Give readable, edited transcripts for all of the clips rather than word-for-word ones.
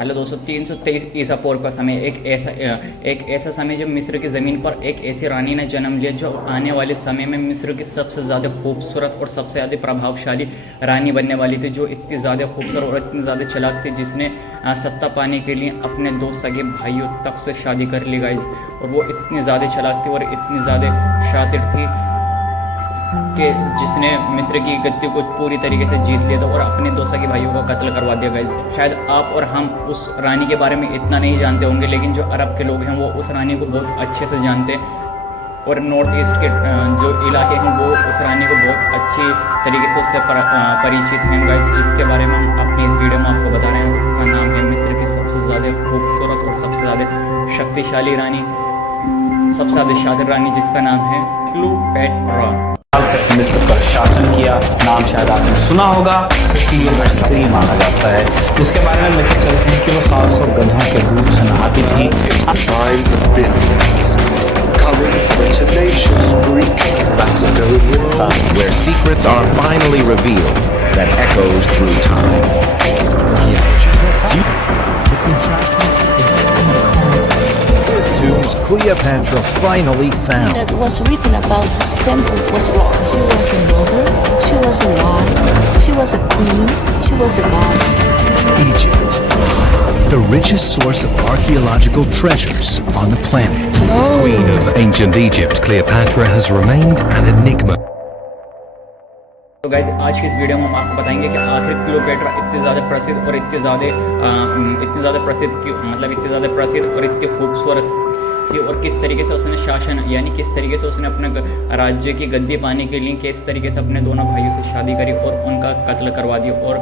Hello दोस्तों, 323 ईसा पूर्व का समय एक ऐसा समय जब मिस्र की ज़मीन पर एक ऐसी रानी ने जन्म लिया जो आने वाले समय में मिस्र की सबसे ज़्यादा खूबसूरत और सबसे ज़्यादा प्रभावशाली रानी बनने वाली थी, जो इतनी ज़्यादा खूबसूरत और इतनी ज़्यादा चालाक थी जिसने सत्ता पाने के लिए अपने 2 सगे भाइयों तक से शादी कर ली गाइस। और वो इतनी ज़्यादा चालाक थी और इतनी ज़्यादा शातिर थी कि जिसने मिस्र की गद्दी को पूरी तरीके से जीत लिया था और अपने 2 सगे भाइयों को कत्ल करवा दिया गाइस। शायद आप और हम उस रानी के बारे में इतना नहीं जानते होंगे, लेकिन जो अरब के लोग हैं वो उस रानी को बहुत अच्छे से जानते हैं और नॉर्थ ईस्ट के जो इलाके हैं वो उस रानी को बहुत अच्छी तरीके से उससे परिचित हैं गाइस, जिसके बारे में हम अपनी इस वीडियो में आपको बता रहे हैं। उसका नाम है मिस्र की सबसे ज़्यादा खूबसूरत और सबसे ज़्यादा शक्तिशाली रानी, सबसे ज़्यादा शातिर रानी, जिसका नाम है क्लियोपेट्रा। तक मिस्र पर शासन किया, नाम शायद आपने सुना होगा, यूनिवर्सिटी माना जाता है, जिसके बारे में लेकर चलते हैं कि वो 700 गधों के रूप से नहाती थी। Minds of billions coming from a tenacious Greek Macedonian family where secrets are finally revealed that echoes through time. Cleopatra finally found. That was written about this temple was wrong. She was a mother, she was a wife, she was a queen, she was a god. Egypt, the richest source of archaeological treasures on the planet. Queen of ancient Egypt, Cleopatra has remained an enigma. तो guys आज की इस video में हम आपको बताएंगे कि आखिर क्लियोपेट्रा इतनी ज़्यादा प्रसिद्ध और इतनी ज़्यादा प्रसिद्ध क्यों, मतलब इतनी ज़्यादा प्रसिद्ध और इतनी खूबसूरत थी, और किस तरीके से उसने शासन यानी किस तरीके से उसने अपने राज्य की गद्दी पाने के लिए किस तरीके से अपने दोनों भाइयों से शादी करी और उनका कत्ल करवा दिया, और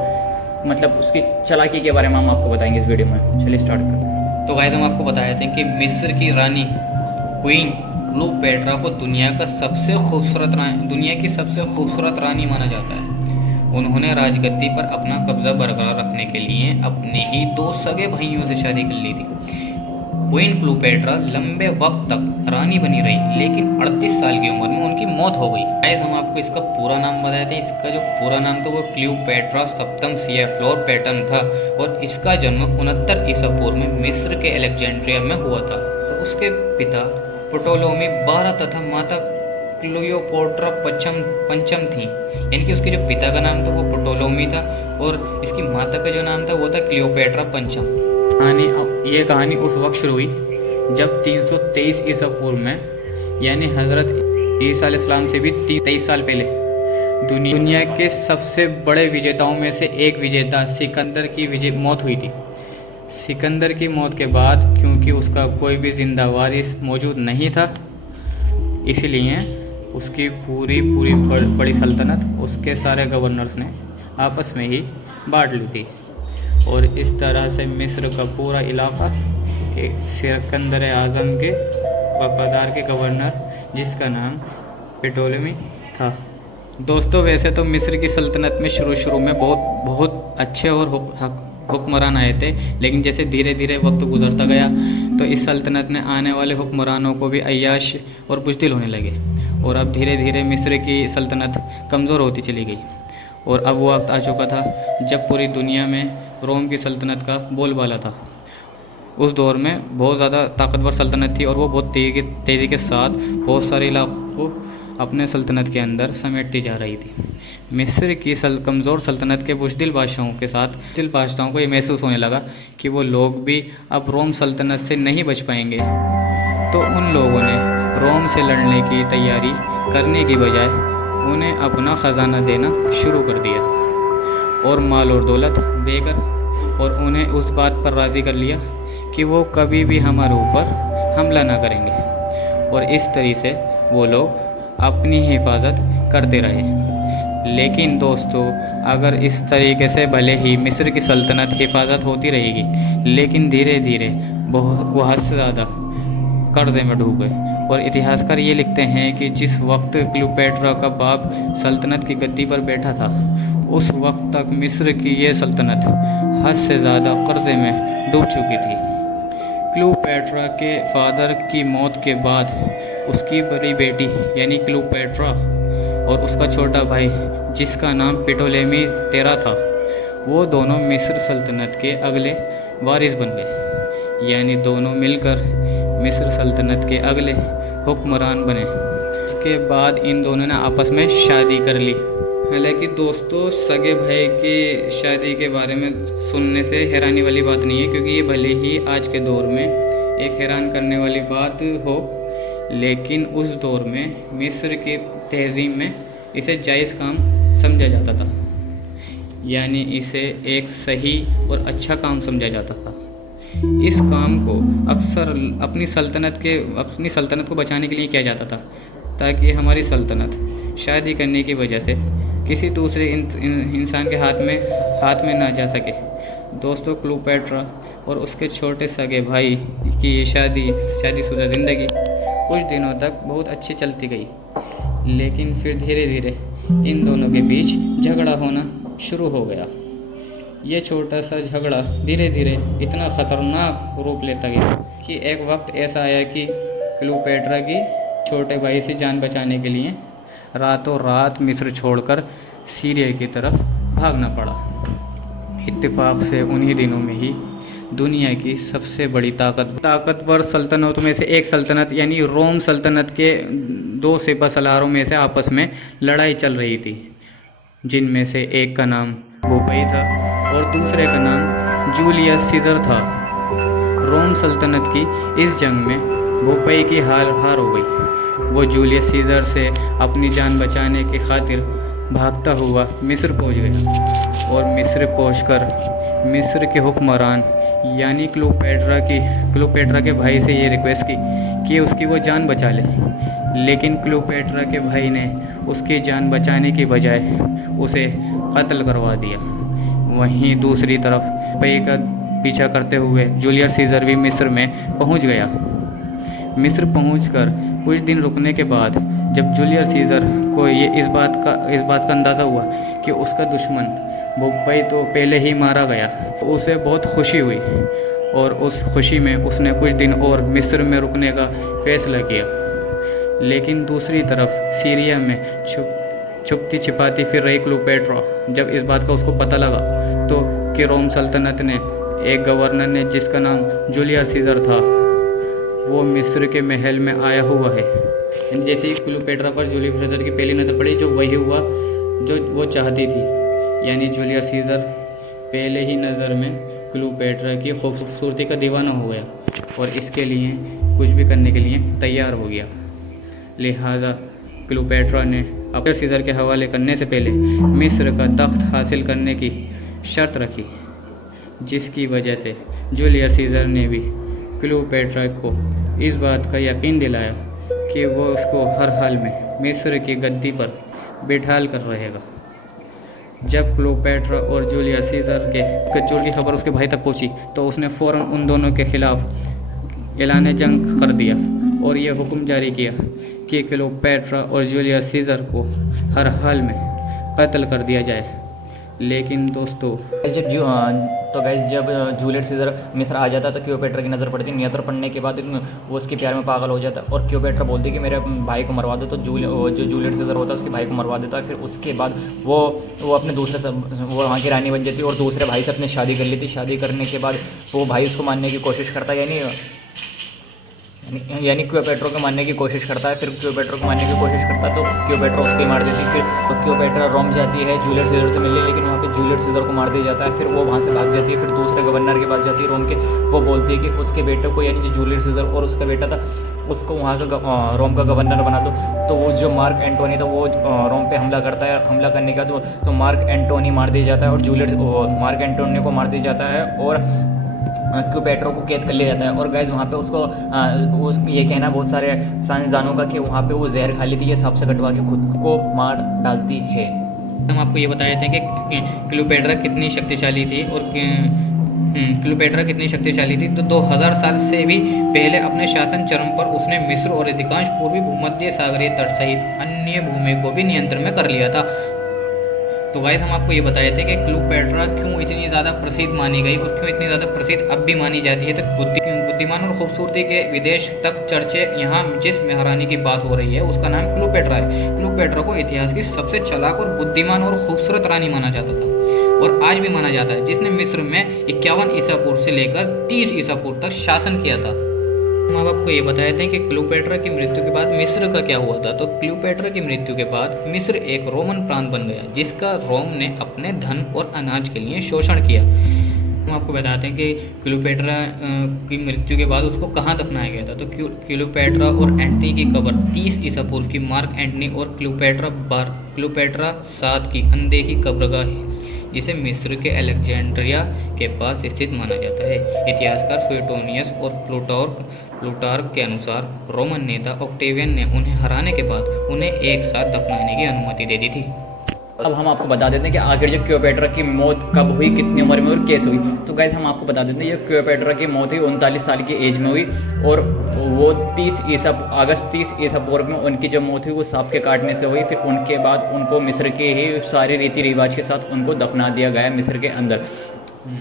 मतलब उसकी चालाकी के बारे में हम आपको बताएंगे इस वीडियो में। चलिए स्टार्ट करते हैं। तो गाइस हम आपको बताए थे कि मिस्र की रानी क्वीन क्लियोपेट्रा को दुनिया की सबसे खूबसूरत रानी माना जाता है। उन्होंने राजगद्दी पर अपना कब्जा बरकरार रखने के लिए अपने ही 2 सगे भाइयों से शादी कर ली थी। क्वीन क्लियोपेट्रा लंबे वक्त तक रानी बनी रही, लेकिन 38 साल की उम्र में उनकी मौत हो गई। गाइस हम आपको इसका पूरा नाम बताए थे। इसका जो पूरा नाम था वो क्लियोपेट्रा सप्तम सियाफ्लोर पैटर्न था, और इसका जन्म 69 ईसा पूर्व में मिस्र के अलेक्जेंड्रिया में हुआ था। उसके पिता प्टोलेमी 12 तथा माता क्लियोपेट्रा पंचम थी, यानी कि उसके जो पिता का नाम था वो प्टोलेमी था और इसकी माता का जो नाम था वो था क्लियोपेट्रा पंचम। ये कहानी उस वक्त शुरू हुई जब 323 ईसा पूर्व में, यानी हज़रत ईसा अलैहिस्सलाम से भी 23 साल पहले, दुनिया के सबसे बड़े विजेताओं में से एक विजेता सिकंदर की मौत हुई थी। सिकंदर की मौत के बाद क्योंकि उसका कोई भी जिंदा वारिस मौजूद नहीं था, इसलिए उसकी पूरी बड़ी सल्तनत उसके सारे गवर्नर्स ने आपस में ही बांट ली थी, और इस तरह से मिस्र का पूरा इलाका एक सिकंदर आज़म के वफादार के गवर्नर, जिसका नाम प्टोलेमी था। दोस्तों वैसे तो मिस्र की सल्तनत में शुरू में बहुत अच्छे और हुक्मरान आए थे, लेकिन जैसे धीरे धीरे वक्त गुजरता गया तो इस सल्तनत में आने वाले हुक्मरानों को भी अय्याश और बुज़दिल होने लगे, और अब धीरे धीरे मिस्र की सल्तनत कमज़ोर होती चली गई। और अब वो वक्त आ चुका था जब पूरी दुनिया में रोम की सल्तनत का बोलबाला था। उस दौर में बहुत ज़्यादा ताकतवर सल्तनत थी और वो बहुत तेज़ी के साथ बहुत सारे इलाक़ों को अपने सल्तनत के अंदर समेटती जा रही थी। मिस्र की कमज़ोर सल्तनत के बुज़दिल बादशाहों को ये महसूस होने लगा कि वो लोग भी अब रोम सल्तनत से नहीं बच पाएंगे, तो उन लोगों ने रोम से लड़ने की तैयारी करने की बजाय उन्हें अपना ख़जाना देना शुरू कर दिया और माल और दौलत देकर, और उन्हें उस बात पर राज़ी कर लिया कि वो कभी भी हमारे ऊपर हमला ना करेंगे, और इस तरीके से वो लोग अपनी हिफाजत करते रहे। लेकिन दोस्तों अगर इस तरीके से भले ही मिस्र की सल्तनत हिफाजत होती रहेगी, लेकिन धीरे धीरे वो हद से ज़्यादा कर्ज़े में डूब गए। और इतिहासकार ये लिखते हैं कि जिस वक्त क्लियोपेट्रा का बाप सल्तनत की गद्दी पर बैठा था, उस वक्त तक मिस्र की ये सल्तनत हद से ज़्यादा कर्ज़े में डूब चुकी थी। क्लियोपेट्रा के फादर की मौत के बाद उसकी बड़ी बेटी यानी क्लियोपेट्रा और उसका छोटा भाई जिसका नाम प्टोलेमी तेरा था, वो दोनों मिस्र सल्तनत के अगले वारिस बन गए, यानी दोनों मिलकर मिस्र सल्तनत के अगले हुक्मरान बने। उसके बाद इन दोनों ने आपस में शादी कर ली। हालांकि दोस्तों सगे भाई की शादी के बारे में सुनने से हैरानी वाली बात नहीं है, क्योंकि ये भले ही आज के दौर में एक हैरान करने वाली बात हो, लेकिन उस दौर में मिस्र की तहज़ीब में इसे जायज़ काम समझा जाता था, यानी इसे एक सही और अच्छा काम समझा जाता था। इस काम को अक्सर अपनी सल्तनत को बचाने के लिए किया जाता था, ताकि हमारी सल्तनत शादी करने की वजह से किसी दूसरे इंसान के हाथ में ना जा सके। दोस्तों क्लियोपेट्रा और उसके छोटे सगे भाई की ये शादीशुदा ज़िंदगी कुछ दिनों तक बहुत अच्छी चलती गई, लेकिन फिर धीरे धीरे इन दोनों के बीच झगड़ा होना शुरू हो गया। ये छोटा सा झगड़ा धीरे धीरे इतना ख़तरनाक रूप लेता गया कि एक वक्त ऐसा आया कि क्लियोपेट्रा की छोटे भाई से जान बचाने के लिए रातों रात मिस्र छोड़कर सीरिया की तरफ भागना पड़ा। इत्तेफाक से उन्हीं दिनों में ही दुनिया की सबसे बड़ी ताकतवर सल्तनतों में से एक सल्तनत यानी रोम सल्तनत के 2 सिपह सलारों में से आपस में लड़ाई चल रही थी, जिनमें से एक का नाम पोपई था और दूसरे का नाम जूलियस सीजर था। रोम सल्तनत की इस जंग में पोपई की हार हो गई। वो जूलियस सीजर से अपनी जान बचाने की खातिर भागता हुआ मिस्र पहुंच गया और मिस्र पहुंचकर मिस्र के हुक्मरान यानी क्लियोपेट्रा के भाई से ये रिक्वेस्ट की कि उसकी वो जान बचा ले, लेकिन क्लियोपेट्रा के भाई ने उसकी जान बचाने की बजाय उसे कत्ल करवा दिया। वहीं दूसरी तरफ पोपई का पीछा करते हुए जूलियस सीजर भी मिस्र में पहुंच गया। मिस्र पहुंचकर कुछ दिन रुकने के बाद जब जूलियस सीजर को ये इस बात का अंदाज़ा हुआ कि उसका दुश्मन पोपई तो पहले ही मारा गया, तो उसे बहुत खुशी हुई और उस खुशी में उसने कुछ दिन और मिस्र में रुकने का फैसला किया। लेकिन दूसरी तरफ सीरिया में छुपती छिपाती फिर रही क्लियोपेट्रा जब इस बात का उसको पता लगा तो कि रोम सल्तनत ने एक गवर्नर ने जिसका नाम जूलियस सीजर था वो मिस्र के महल में आया हुआ है। जैसे ही क्लियोपेट्रा पर जूलियस सीजर की पहली नज़र पड़ी जो वही हुआ जो वो चाहती थी, यानी जूलियस सीजर पहले ही नज़र में क्लियोपेट्रा की खूबसूरती का दीवाना हो गया और इसके लिए कुछ भी करने के लिए तैयार हो गया। लिहाजा क्लियोपेट्रा ने अपने सीजर के हवाले करने से पहले मिस्र का तख्त हासिल करने की शर्त रखी, जिसकी वजह से जूलियस सीजर ने भी क्लियोपेट्रा को इस बात का यकीन दिलाया कि वो उसको हर हाल में मिस्र की गद्दी पर बिठाल कर रहेगा। जब क्लियोपेट्रा और जूलियस सीजर के गठजोड़ की खबर उसके भाई तक पहुंची तो उसने फ़ौरन उन दोनों के खिलाफ ऐलान जंग कर दिया और यह हुक्म जारी किया कि क्लियोपेट्रा और जूलियस सीजर को हर हाल में कत्ल कर दिया जाए। लेकिन दोस्तों जब जूलियस सीजर मिस्र आ जाता तो क्लियोपेट्रा की नज़र पड़ती, नज़र पड़ने के बाद वो उसके प्यार में पागल हो जाता और क्लियोपेट्रा बोलती कि मेरे भाई को मरवा दो, तो जो जूलियस सीजर होता है उसके भाई को मरवा देता है। फिर उसके बाद वो अपने वो वहाँ की रानी बन जाती और दूसरे भाई से अपनी शादी कर लेती। शादी करने के बाद वो भाई उसको मारने की कोशिश करता है, यानी क्लियोपेट्रा को मारने की कोशिश करता है। फिर क्लियोपेट्रा को मारने की कोशिश करता है तो क्लियोपेट्रा उसको ही मार देती है। फिर क्लियोपेट्रा रोम जाती है जूलियस सीजर से मिलने, लेकिन वहाँ पे जूलियस सीजर को मार दिया जाता है। फिर वो वहाँ से भाग जाती है, फिर दूसरे गवर्नर के पास जाती है रोम के। वो बोलती है कि उसके बेटे को, यानी जो जूलियस सीजर और उसका बेटा था, उसको वहाँ का रोम का गवर्नर बना दो। तो वो जो मार्क एंटोनी था वो रोम पे हमला करता है। हमला करने के बाद तो मार्क एंटोनी मार दिया जाता है और मार्क एंटोनी को मार दिया जाता है और क्लियोपेट्रा को कैद कर लिया जाता है। और गाइस वहाँ पे उसको ये कहना बहुत सारे साइंसदानों का कि वहाँ पे वो जहर खा लेती है, सांप से कटवा के खुद को मार डालती है। हम आपको ये बता देते हैं कि क्लियोपेट्रा कितनी शक्तिशाली थी और क्लियोपेट्रा कितनी शक्तिशाली थी। तो 2000 साल से भी पहले अपने शासन चरम पर उसने मिस्र और अधिकांश पूर्वी भूमध्य सागरीय तट सहित अन्य भूमि को भी नियंत्रण में कर लिया था। तो गाइस हम आपको ये बताए थे कि क्लियोपेट्रा क्यों इतनी ज़्यादा प्रसिद्ध मानी गई और क्यों इतनी ज़्यादा प्रसिद्ध अब भी मानी जाती है। तो बुद्धिमान और खूबसूरती के विदेश तक चर्चे यहाँ जिस महारानी की बात हो रही है उसका नाम क्लियोपेट्रा है। क्लियोपेट्रा को इतिहास की सबसे चालाक और बुद्धिमान और खूबसूरत रानी माना जाता था। और आज भी माना जाता है, जिसने मिस्र में 51 ईसा पूर्व से लेकर 30 ईसा पूर्व तक शासन किया था। हम अब आपको ये बताए थे कि क्लियोपेट्रा की मृत्यु के बाद मिस्र का क्या हुआ था। तो क्लियोपेट्रा की मृत्यु के बाद मिस्र एक रोमन प्रांत बन गया, जिसका रोम ने अपने धन और अनाज के लिए शोषण किया। हम आपको बताते हैं कि क्लियोपेट्रा की मृत्यु के बाद उसको कहाँ दफनाया गया था। तो क्लियोपेट्रा और एंटनी की कब्र 30 ईसा पूर्व की मार्क एंटनी और क्लियोपेट्रा 7 की अंधे की कब्रगाह है, जिसे मिस्र के अलेक्जेंड्रिया के पास स्थित माना जाता है। इतिहासकार सुएटोनियस और प्लूटार्क के अनुसार रोमन नेता ऑक्टेवियन ने उन्हें हराने के बाद उन्हें एक साथ दफनाने की अनुमति दे दी थी। अब हम आपको बता देते हैं कि आखिर जो क्लियोपेट्रा की मौत कब हुई, कितनी उम्र में और कैसे हुई। तो गाइस हम आपको बता देते हैं ये क्लियोपेट्रा की मौत हुई 39 साल की एज में हुई, और वो अगस्त 30 ईसा पूर्व में उनकी जो मौत हुई वो सांप के काटने से हुई। फिर उनके बाद उनको मिस्र के ही सारे रीति रिवाज के साथ उनको दफना दिया गया मिस्र के अंदर।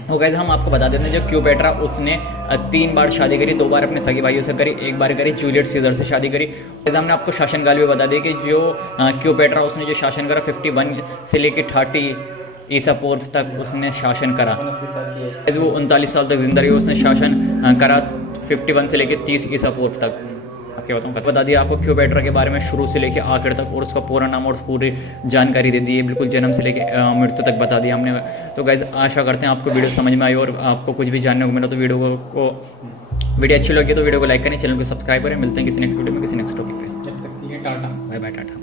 हो गए हम आपको बता देते हैं जो क्लियोपेट्रा उसने 3 बार शादी करी, 2 बार अपने सगे भाइयों से करी, 1 बार करी जूलियस सीजर से शादी करी। जैसे हमने आपको शासनकाल भी बता दिया कि जो क्लियोपेट्रा उसने जो शासन करा 51 से लेकर 30 ईसा पूर्व तक उसने शासन करा। वो 39 साल तक जिंदा रही, उसने शासन करा 51 से लेकर 30 ईसा पूर्व तक। आपके बता दिया आपको क्लियोपेट्रा के बारे में शुरू से लेकर आखिर तक, और उसका पूरा नाम और पूरी जानकारी दे दी है, बिल्कुल जन्म से लेकर मृत्यु तक बता दिया हमने। तो गाइज आशा करते हैं आपको वीडियो समझ में आई और आपको कुछ भी जानने को मिला। तो वीडियो अच्छी लगी तो वीडियो को लाइक करें, चैनल को सब्सक्राइब करें। मिलते हैं किसी नेक्स्ट वीडियो में किसी नेक्स्ट टॉपिक पे। जब तक के लिए टाटा, बाय बाय, टाटा।